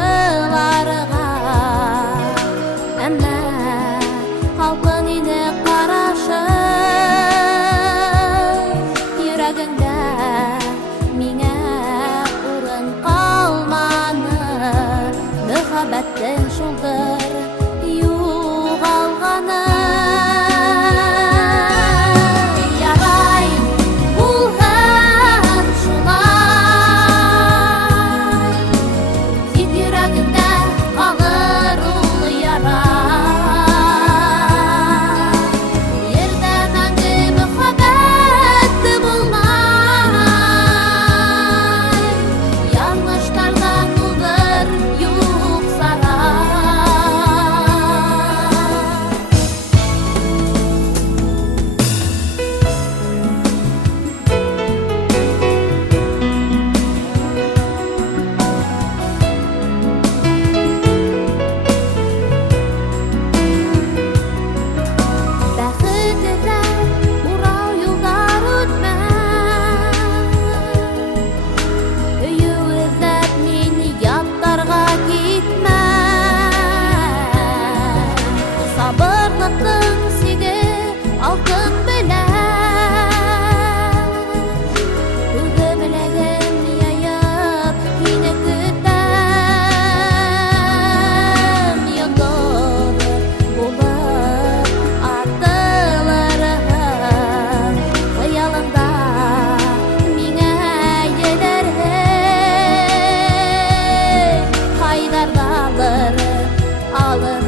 атыларга. Әмма халкың ине карашы, йөрәгеңдә миңа урын калманы. Мөхәббәттең шулдыр югалганы. Ярай, булган шулай, тик йөрәгеңдә калыр ул яра. Ердә мәңге мөхәббәт булмай, яңгыштардан булдыр юк сара. Бәхет эзләп урау юлдар үтмә, өйү эзләп мин яттарга китмә. Сабырлыктың сиге алтын белән, түге беләгем яяп һине көтәм. Йондыр булып атылырһың, хыялыңда миңа йөрерһең. Кайдардалыр алын